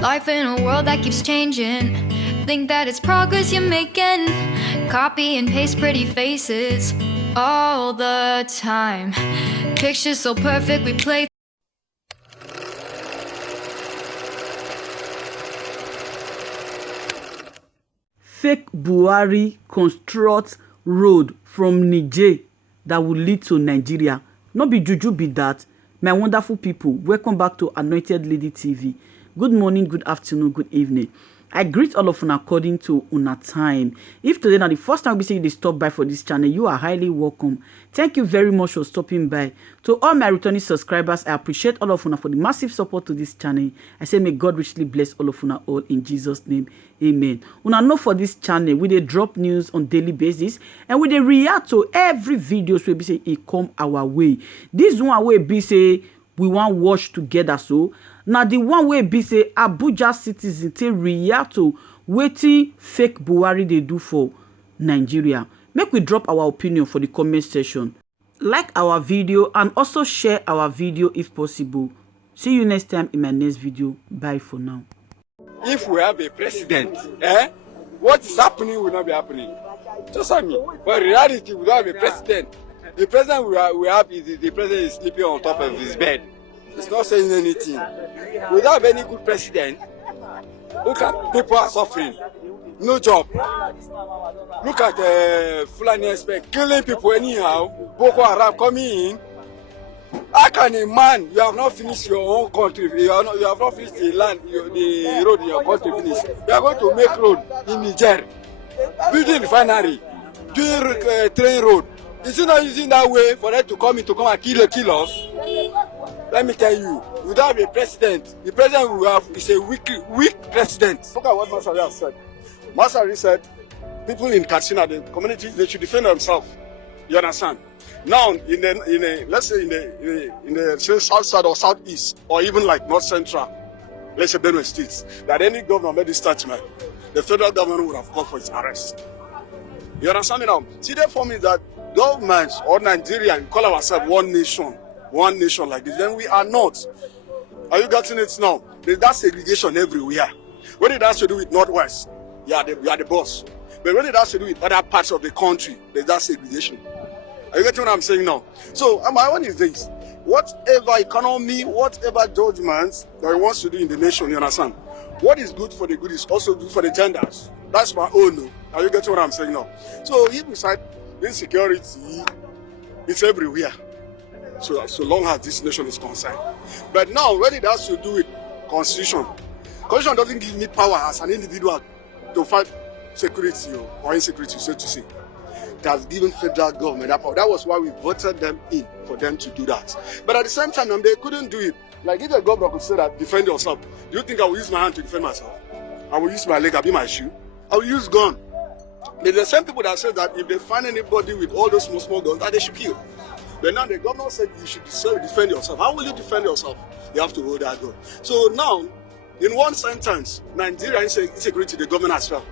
Life in a world that keeps changing. Think that it's progress you're making. Copy and paste pretty faces all the time. Pictures so perfect we play. Fake Buhari constructs road from Niger that will lead to Nigeria. Not be juju be that. My wonderful people, welcome back to Anointed Lady TV. Good morning, good afternoon, good evening. I greet all of you according to una time. If today now the first time we see you stop by for this channel, you are highly welcome. Thank you very much for stopping by. To all my returning subscribers, I appreciate all of you for the massive support to this channel. I say may God richly bless all of you all in Jesus' name. Amen. Una know for this channel, we dey drop news on daily basis and we dey react to every videos we be say it come our way. This one way be say we want watch together so. Now the one way be say Abuja citizens take react to wetin fake Buhari they do for Nigeria. Make we drop our opinion for the comment section. Like our video and also share our video if possible. See you next time in my next video. Bye for now. If we have a president, what is happening will not be happening. Just like me. But in reality, we don't have a president. The president we have is the president is sleeping on top of his bed. It's not saying anything. We don't have any good president. Look at people are suffering. No job. Look at Fulani expect killing people anyhow. Boko Haram coming in. How can a man, you have not finished your own country, you have not finished the land, the road in your country finish. You are going to make road in Niger, building refinery, doing train road. Is it not using that way for them to come and kill us? Let me tell you, we don't have a president. The president we have is a weak president. Look at what Masari has said. Masari said, people in Katsina, the communities, they should defend themselves. You understand? Now, let's say in the south side or southeast, or even like north central, let's say Benue states, that any governor made this statement, the federal government would have called for his arrest. You understand me now? See, therefore means that governments or Nigeria, we call ourselves one nation like this, then we are not. Are you getting it now? There's that segregation everywhere. When it has to do with Northwest, you are the boss. But when it has to do with other parts of the country, there's that segregation. Are you getting what I'm saying now? So my one is this: whatever economy, whatever judgments that he wants to do in the nation, you understand? What is good for the good is also good for the genders. That's my own. Are you getting what I'm saying now? So if we said insecurity, it's everywhere. So long as this nation is concerned. But now when it has to do with constitution doesn't give me power as an individual to fight security or insecurity, so to say. It has given federal government that power. That was why we voted them in, for them to do that. But at the same time, they couldn't do it. Like if the governor could say that, defend yourself, do you think I will use my hand to defend myself? I will use my leg, I'll be my shoe. I will use gun. They're the same people that said that if they find anybody with all those small guns, that they should kill. But now the governor said you should defend yourself. How will you defend yourself? You have to hold that gun. So now, in one sentence, Nigeria insecurity, the government as well.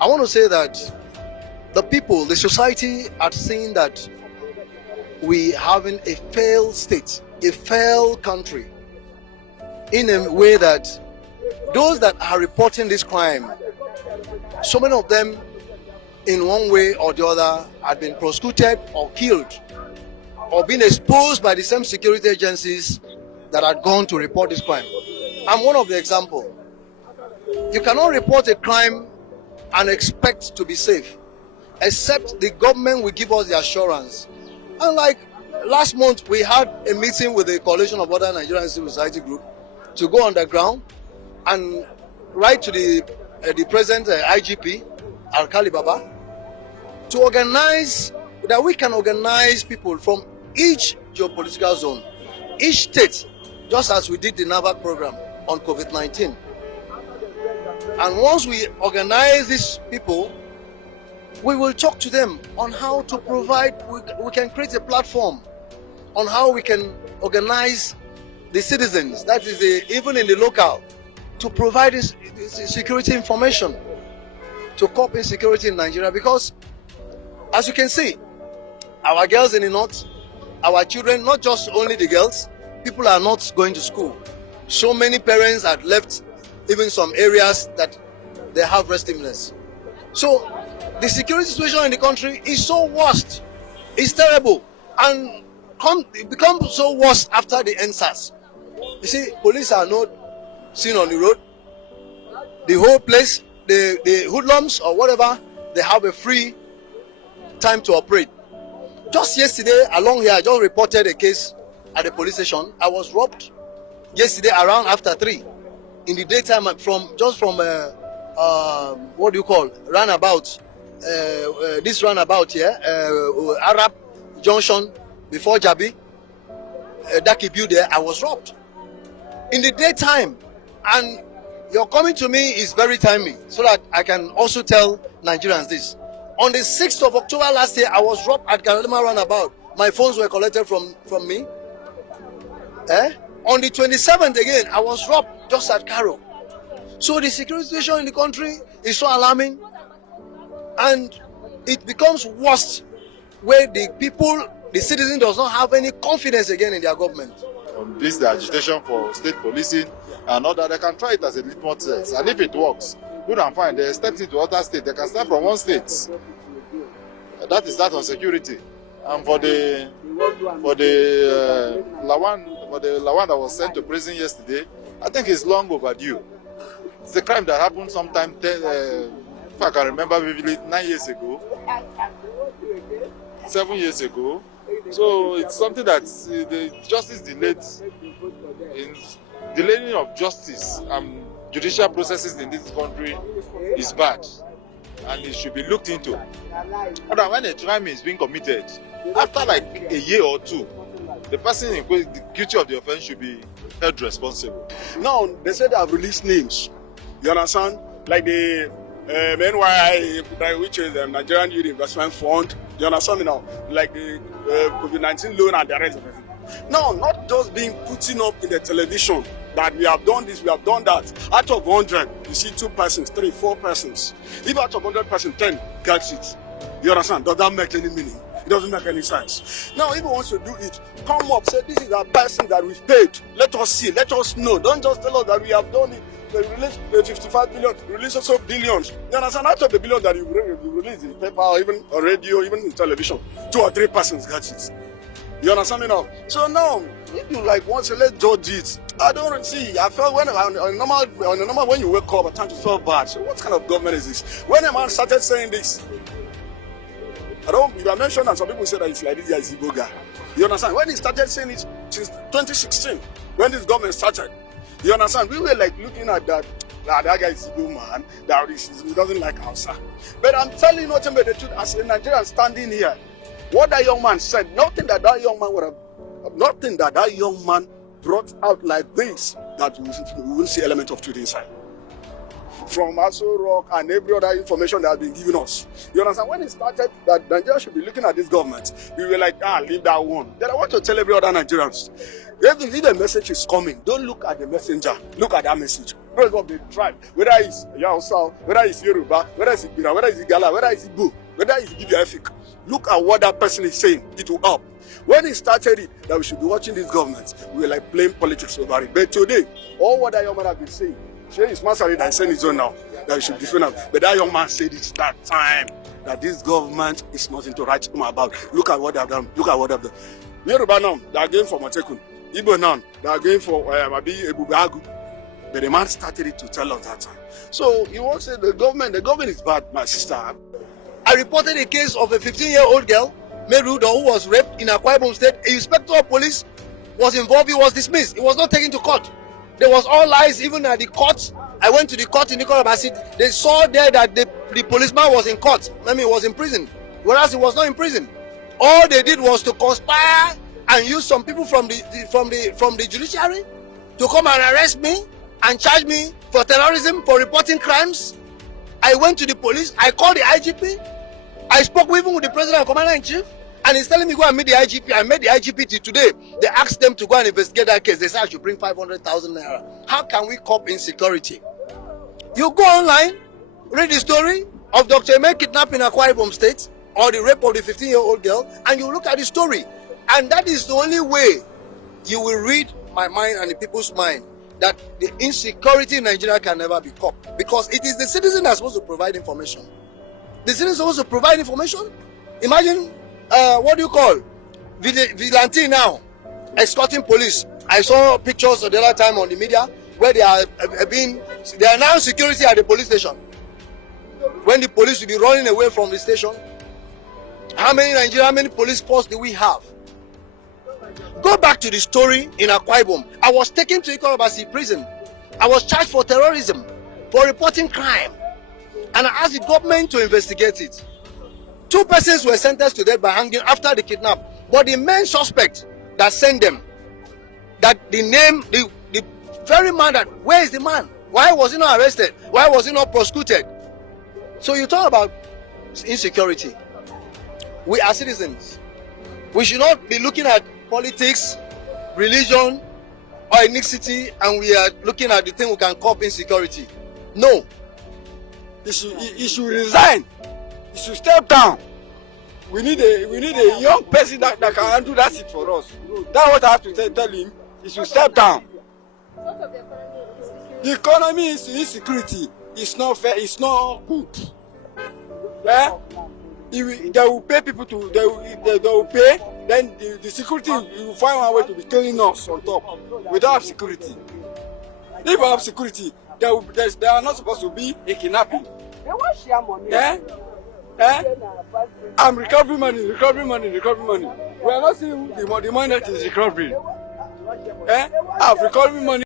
I want to say that the people, the society are seeing that we having a failed state, a failed country, in a way that those that are reporting this crime, so many of them in one way or the other had been prosecuted or killed or been exposed by the same security agencies that had gone to report this crime. I'm one of the examples. You cannot report a crime and expect to be safe, except the government will give us the assurance. And like last month, we had a meeting with the coalition of other Nigerian civil society group to go underground and write to the present IGP, Alkali Baba, to organize, that we can organize people from each geopolitical zone, each state, just as we did the NAVAC program on COVID-19. And once we organize these people, we will talk to them on how to provide, we can create a platform on how we can organize the citizens, that is even in the local, to provide this security information to cope insecurity in Nigeria. Because as you can see, our girls in the north, our children, not just only the girls, people are not going to school. So many parents had left even some areas that they have restiveness. So the security situation in the country is so worst, it's terrible, and it becomes so worse after the NSAS. You see, police are not seen on the road. The whole place, the hoodlums or whatever, they have a free time to operate. Just yesterday, along here, I just reported a case at the police station. I was robbed yesterday around after 3 in the daytime from what do you call roundabout? This roundabout here, Arab Junction before Jabi, Dakibu there. I was robbed in the daytime, and your coming to me is very timely, so that I can also tell Nigerians this. On the 6th of October last year, I was robbed at Galilima roundabout. My phones were collected from me. On the 27th again, I was robbed just at Cairo. So the security situation in the country is so alarming, and it becomes worse where the people, the citizen, does not have any confidence again in their government. This the agitation for state policing and all that. They can try it as a litmus test, and if it works, good and fine. They extend it to other states. They can start from one state. That is that on security. And for the Lawan that was sent to prison yesterday, I think it's long overdue. It's a crime that happened sometime, if I can remember vividly, 9 years ago, 7 years ago. So it's something that the justice delayed. In delaying of justice and judicial processes in this country is bad, and it should be looked into. But when a crime is being committed, after like a year or two, the person guilty of the offense should be held responsible. Now, they said they have released names. You understand? Like the NYI, which is the Nigerian Youth Investment Fund. You understand me now? Like the COVID-19 loan and the rest of it. Now, not just being putting up in the television that we have done this, we have done that. Out of 100, you see 2 persons, 3, 4 persons. If out of 100 persons, 10 gets it. You understand? Does that make any meaning? It doesn't make any sense. Now, if you want to do it, come up, say this is a person that we've paid. Let us see, let us know. Don't just tell us that we have done it. We released 55 billion, release also billions. You understand? Out of the billion that you release in paper, or even on radio, even in television, 2 or 3 persons got it. You understand me now? So now, if you like want to let judge it, I don't see. I felt when on the normal when you wake up, I tend to feel bad. So what kind of government is this? When a man started saying this, you mentioned that some people say that it's like this guy is Igbo guy. You understand? When he started saying it since 2016, when this government started, you understand? We were like looking at that guy is Igbo man, that he doesn't like Hausa. But I'm telling you nothing but the truth. As a Nigerian standing here, what that young man said, nothing that young man brought out like this, that we will see element of truth inside. From Aso Rock and every other information that has been given us. You understand? When it started that Nigeria should be looking at this government, we were like, leave that one. Then I want to tell every other Nigerians, if the message is coming, don't look at the messenger, look at that message. Because of the tribe, whether it's Yausa, whether it's Yoruba, whether it's Ibira, whether it's Igala, whether it's Igbo, whether it's Ibia Efik, look at what that person is saying, it will help. When he started it, that we should be watching this government, we were like playing politics over it. But today, all what that young man has been saying, it's Masari that is saying his own now, that we should defend him. But that young man said it that time, that this government is nothing to write home about. Look at what they have done. Look at what they have done. Yoruba now, they are going for Motekun. Igbo now, they are going for Abi Ebubagu. But the man started it to tell us that time. So you won't say the government is bad, my sister. I reported a case of a 15-year-old girl, Merudo, who was raped in Akwa Ibom State. A inspector of police was involved. He was dismissed. He was not taken to court. There was all lies, even at the court. I went to the court in Nicola Basit. They saw there that the policeman was in court. He was in prison, whereas he was not in prison. All they did was to conspire and use some people from the judiciary to come and arrest me and charge me for terrorism, for reporting crimes. I went to the police. I called the IGP. I spoke even with the president and commander-in-chief. And he's telling me go and meet the IGP. I met the IGP today. They asked them to go and investigate that case. They said I should bring 500,000 naira. How can we cope insecurity? You go online, read the story of Dr. Eme kidnapping in Akwa Ibom State, or the rape of the 15-year-old girl, and you look at the story. And that is the only way you will read my mind and the people's mind. that the insecurity in Nigeria can never be coped, because it is the citizen that's supposed to provide information. The citizen is supposed to provide information. Imagine, what do you call vigilante now escorting police. I saw pictures the other time on the media where they are now security at the police station. When the police will be running away from the station, how many police posts do we have? Go back to the story in Akwa Ibom. I was taken to Ikorobasi prison. I was charged for terrorism, for reporting crime, and I asked the government to investigate it. 2 persons were sentenced to death by hanging after the kidnap, but the main suspect that sent them, that the very man, that where is the man? Why was he not arrested? Why was he not prosecuted? So you talk about insecurity. We are citizens. We should not be looking at politics, religion, or ethnicity, and we are looking at the thing we can cope insecurity. No. He should resign. He should step down. We need a young person that can handle that shit for us. That's what I have to tell him. He should step down. The economy is insecurity. It's not fair. It's not good. Yeah? They will pay people to. They will pay. Then the security will find one way to be killing us on top. We don't have security. If we have security, there are not supposed to be a kidnapping. Yeah? I'm recovering money. We are not seeing the money that is recovering. I'm recovering money.